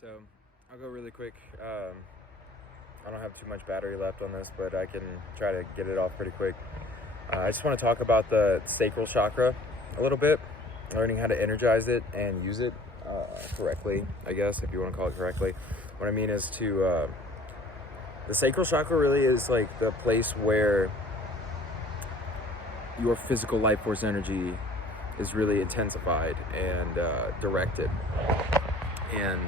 So I'll go really quick. I don't have too much battery left on this, but I can try to get it off pretty quick. I just want to talk about the sacral chakra a little bit, learning how to energize it and use it correctly, I guess, if you want to call it correctly. What I mean is the sacral chakra really is like the place where your physical life force energy is really intensified and directed. And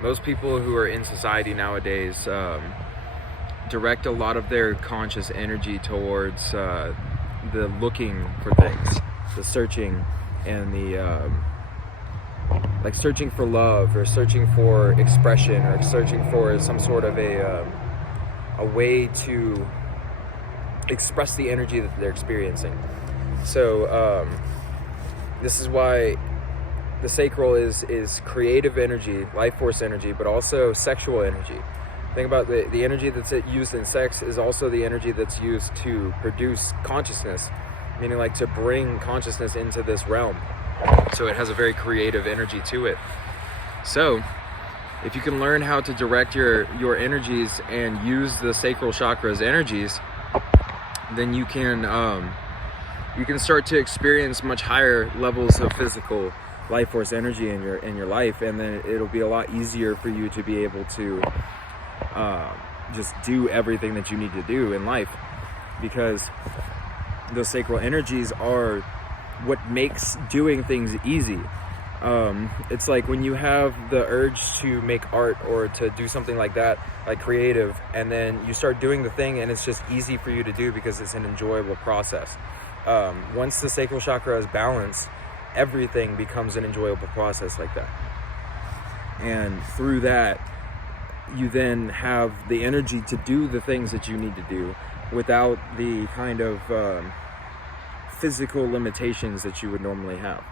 most people who are in society nowadays direct a lot of their conscious energy towards the looking for things, the searching, and the like searching for love, or searching for expression, or searching for some sort of a way to express the energy that they're experiencing. So this is why the sacral is creative energy, life force energy, but also sexual energy. Think about the energy that's used in sex is also the energy that's used to produce consciousness, meaning like to bring consciousness into this realm. So it has a very creative energy to it. So if you can learn how to direct your energies and use the sacral chakra's energies, then you can start to experience much higher levels of physical life force energy in your life, and then it'll be a lot easier for you to be able to just do everything that you need to do in life, because those sacral energies are what makes doing things easy. It's like when you have the urge to make art or to do something like that, like creative, and then you start doing the thing and it's just easy for you to do because it's an enjoyable process. Once the sacral chakra is balanced, everything becomes an enjoyable process like that. And through that, you then have the energy to do the things that you need to do without the kind of physical limitations that you would normally have.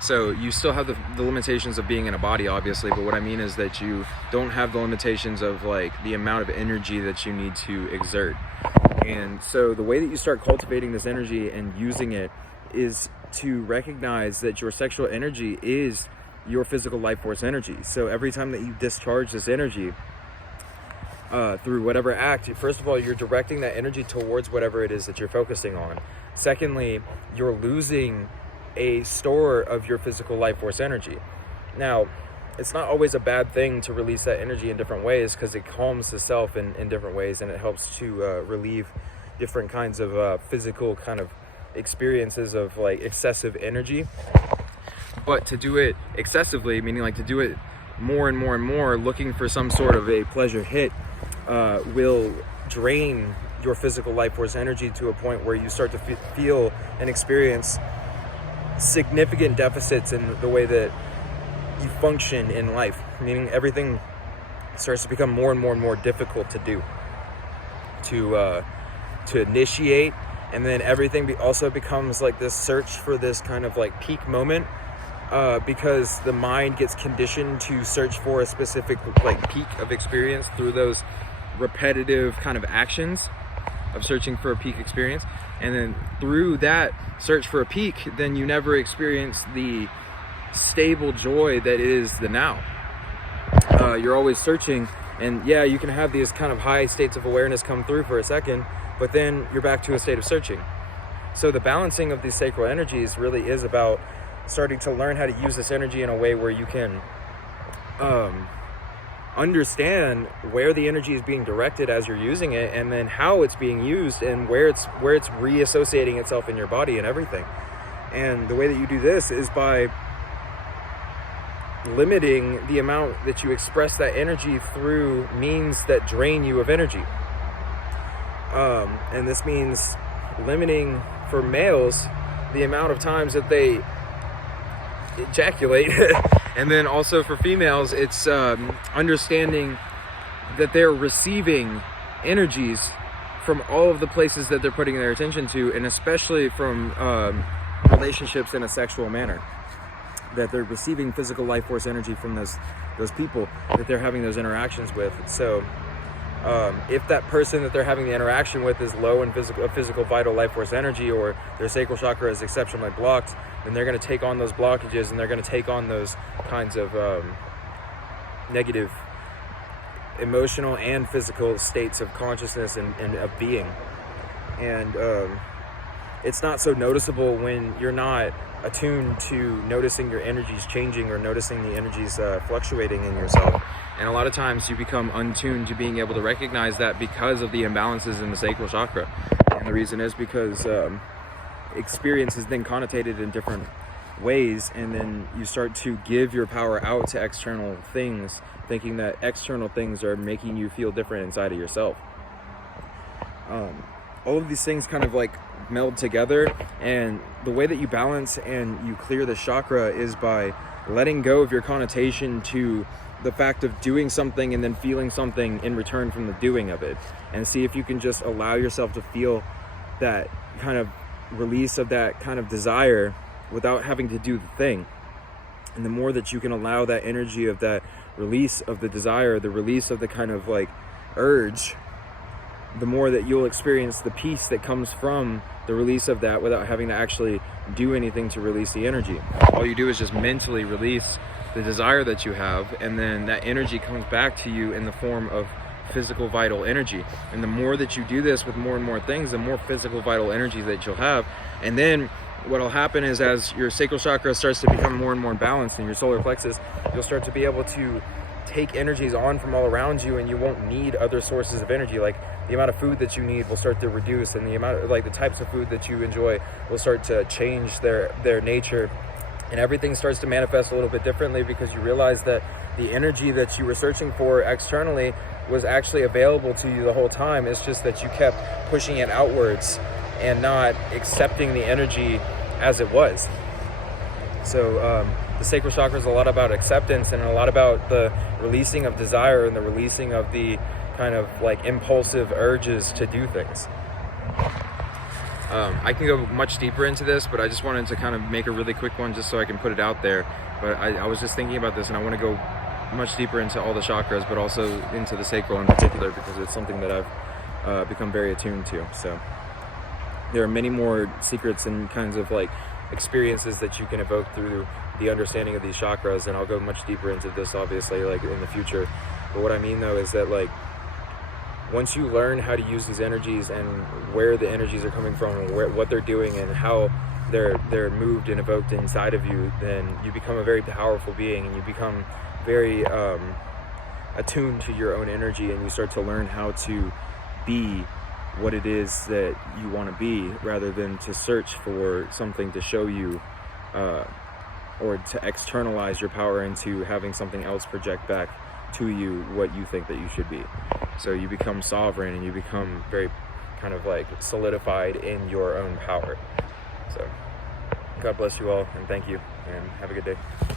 So you still have the limitations of being in a body, obviously, but what I mean is that you don't have the limitations of like the amount of energy that you need to exert. And so the way that you start cultivating this energy and using it is to recognize that your sexual energy is your physical life force energy. So every time that you discharge this energy through whatever act, first of all, you're directing that energy towards whatever it is that you're focusing on. Secondly, you're losing a store of your physical life force energy. Now, it's not always a bad thing to release that energy in different ways, because it calms the self in different ways, and it helps to relieve different kinds of physical kind of experiences of like excessive energy. But to do it excessively, meaning like to do it more and more and more, looking for some sort of a pleasure hit, will drain your physical life force energy to a point where you start to feel and experience significant deficits in the way that you function in life, meaning everything starts to become more and more and more difficult to do, to initiate. And then everything also becomes like this search for this kind of like peak moment, because the mind gets conditioned to search for a specific like peak of experience through those repetitive kind of actions of searching for a peak experience. And then through that search for a peak, then you never experience the stable joy that is the now. You're always searching, and yeah, you can have these kind of high states of awareness come through for a second, but then you're back to a state of searching. So the balancing of these sacral energies really is about starting to learn how to use this energy in a way where you can understand where the energy is being directed as you're using it, and then how it's being used, and where it's reassociating itself in your body and everything. And the way that you do this is by limiting the amount that you express that energy through means that drain you of energy. And this means limiting, for males, the amount of times that they ejaculate. And then also for females, it's understanding that they're receiving energies from all of the places that they're putting their attention to, and especially from relationships in a sexual manner. That they're receiving physical life force energy from those people that they're having those interactions with. So if that person that they're having the interaction with is low in physical vital life force energy, or their sacral chakra is exceptionally blocked, then they're going to take on those blockages, and they're going to take on those kinds of negative emotional and physical states of consciousness and of being. And it's not so noticeable when you're not attuned to noticing your energies changing or noticing the energies fluctuating in yourself. And a lot of times you become untuned to being able to recognize that because of the imbalances in the sacral chakra. And the reason is because experience is then connotated in different ways, and then you start to give your power out to external things, thinking that external things are making you feel different inside of yourself. All of these things kind of like meld together, and the way that you balance and you clear the chakra is by letting go of your connotation to the fact of doing something and then feeling something in return from the doing of it, and see if you can just allow yourself to feel that kind of release of that kind of desire without having to do the thing. And the more that you can allow that energy of that release of the desire, the release of the kind of like urge, the more that you'll experience the peace that comes from the release of that without having to actually do anything to release the energy. All you do is just mentally release the desire that you have, and then that energy comes back to you in the form of physical vital energy. And the more that you do this with more and more things, the more physical vital energy that you'll have. And then what'll happen is, as your sacral chakra starts to become more and more balanced in your solar plexus, you'll start to be able to take energies on from all around you, and you won't need other sources of energy. Like the amount of food that you need will start to reduce, and the amount of, like, the types of food that you enjoy will start to change their nature, and everything starts to manifest a little bit differently, because you realize that the energy that you were searching for externally was actually available to you the whole time. It's just that you kept pushing it outwards and not accepting the energy as it was. So the sacral chakra is a lot about acceptance, and a lot about the releasing of desire and the releasing of the kind of like impulsive urges to do things. I can go much deeper into this, but I just wanted to kind of make a really quick one just so I can put it out there. But I was just thinking about this, and I want to go much deeper into all the chakras, but also into the sacral in particular, because it's something that I've become very attuned to. So there are many more secrets and kinds of like experiences that you can evoke through the understanding of these chakras, and I'll go much deeper into this obviously like in the future. But what I mean though is that, like, once you learn how to use these energies and where the energies are coming from and what they're doing and how they're moved and evoked inside of you, then you become a very powerful being, and you become very attuned to your own energy, and you start to learn how to be what it is that you want to be, rather than to search for something to show you or to externalize your power into having something else project back to you what you think that you should be. So you become sovereign, and you become very kind of like solidified in your own power. So God bless you all, and thank you, and have a good day.